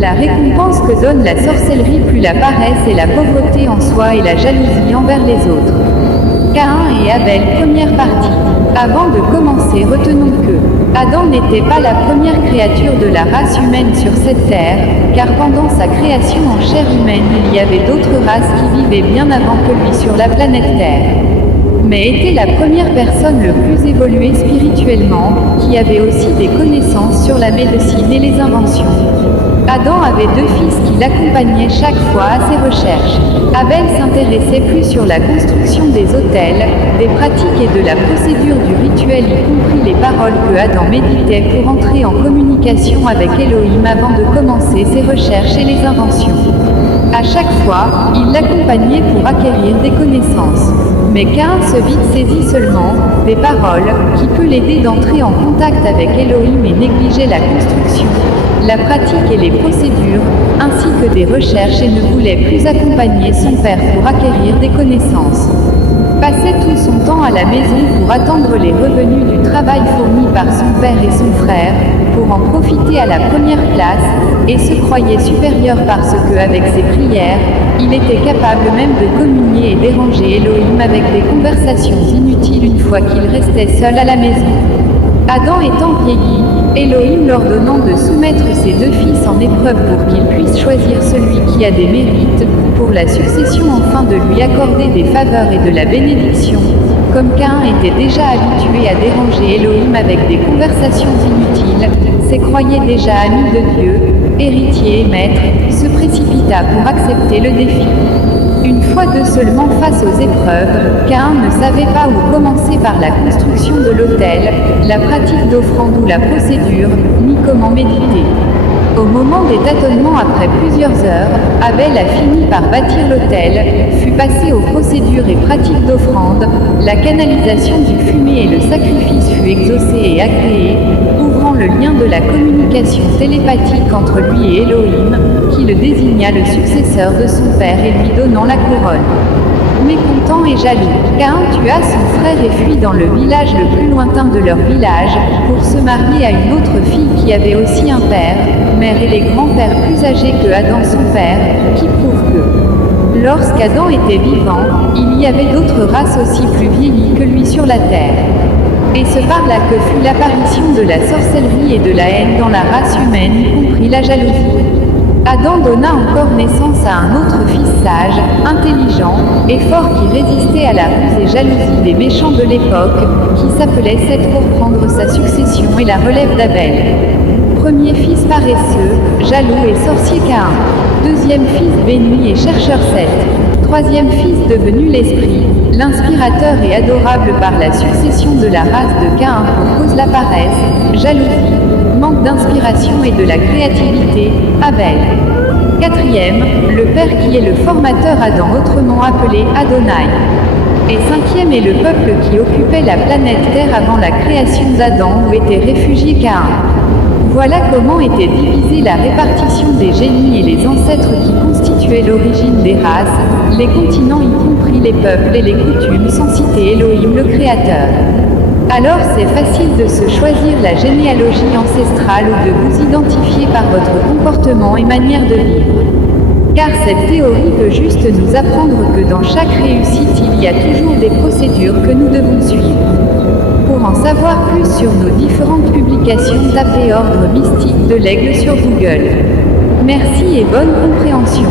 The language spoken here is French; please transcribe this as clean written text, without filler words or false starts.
La récompense que donne la sorcellerie, plus la paresse et la pauvreté en soi et la jalousie envers les autres. Caïn et Abel, première partie. Avant de commencer, retenons que Adam n'était pas la première créature de la race humaine sur cette terre, car pendant sa création en chair humaine, il y avait d'autres races qui vivaient bien avant que lui sur la planète Terre. Mais était la première personne le plus évoluée spirituellement, qui avait aussi des connaissances sur la médecine et les inventions. Adam avait 2 fils qui l'accompagnaient chaque fois à ses recherches. Abel s'intéressait plus sur la construction des autels, des pratiques et de la procédure du rituel, y compris les paroles que Adam méditait pour entrer en communication avec Elohim avant de commencer ses recherches et les inventions. À chaque fois, il l'accompagnait pour acquérir des connaissances. Mais Caïn se vite saisit seulement des paroles, qui peut l'aider d'entrer en contact avec Elohim et négligeait la construction, la pratique et les procédures, ainsi que des recherches, et ne voulait plus accompagner son père pour acquérir des connaissances. Passait tout son temps à la maison pour attendre les revenus du travail fourni par son père et son frère, pour en profiter à la première place, et se croyait supérieur parce que, avec ses prières, il était capable même de communier et déranger Elohim avec des conversations inutiles une fois qu'il restait seul à la maison. Adam étant vieilli, Elohim leur donnant de soumettre ses 2 fils en épreuve pour qu'ils puissent choisir celui qui a des mérites, pour la succession, afin de lui accorder des faveurs et de la bénédiction. Comme Caïn était déjà habitué à déranger Elohim avec des conversations inutiles, se croyait déjà ami de Dieu, héritier et maître, se précipita pour accepter le défi. Une fois de seulement face aux épreuves, Caïn ne savait pas où commencer par la construction de l'autel, la pratique d'offrande ou la procédure, ni comment méditer. Au moment des tâtonnements, après plusieurs heures, Abel a fini par bâtir l'autel, fut passé aux procédures et pratiques d'offrande, la canalisation du fumet et le sacrifice fut exaucé et agréé, ouvrant le lien de la communication télépathique entre lui et Elohim, qui le désigna le successeur de son père et lui donnant la couronne. Mécontent et jaloux, Caïn tua son frère et fuit dans le village le plus lointain de leur village, pour se marier à une autre fille qui avait aussi un père, mère et les grands-pères plus âgés que Adam son père, qui prouve que, lorsqu'Adam était vivant, il y avait d'autres races aussi plus vieillies que lui sur la terre. Et c'est par là que fut l'apparition de la sorcellerie et de la haine dans la race humaine, y compris la jalousie. Adam donna encore naissance à un autre fils sage, intelligent, et fort, qui résistait à la ruse et jalousie des méchants de l'époque, qui s'appelait Seth, pour prendre sa succession et la relève d'Abel. Premier fils paresseux, jaloux et sorcier Caïn. Deuxième fils béni et chercheur Seth. Troisième fils devenu l'esprit, l'inspirateur et adorable par la succession de la race de Caïn pour cause la paresse, jalousie, manque d'inspiration et de la créativité, Abel. Quatrième, le Père qui est le formateur Adam, autrement appelé Adonai. Et cinquième est le peuple qui occupait la planète Terre avant la création d'Adam, où était réfugié Caïn. Voilà comment était divisée la répartition des génies et les ancêtres qui constituaient l'origine des races, les continents y compris les peuples et les coutumes, sans citer Elohim le Créateur. Alors c'est facile de se choisir la généalogie ancestrale ou de vous identifier par votre comportement et manière de vivre. Car cette théorie veut juste nous apprendre que dans chaque réussite il y a toujours des procédures que nous devons suivre. Pour en savoir plus sur nos différentes publications, tapez Ordre mystique de l'Aigle sur Google. Merci et bonne compréhension.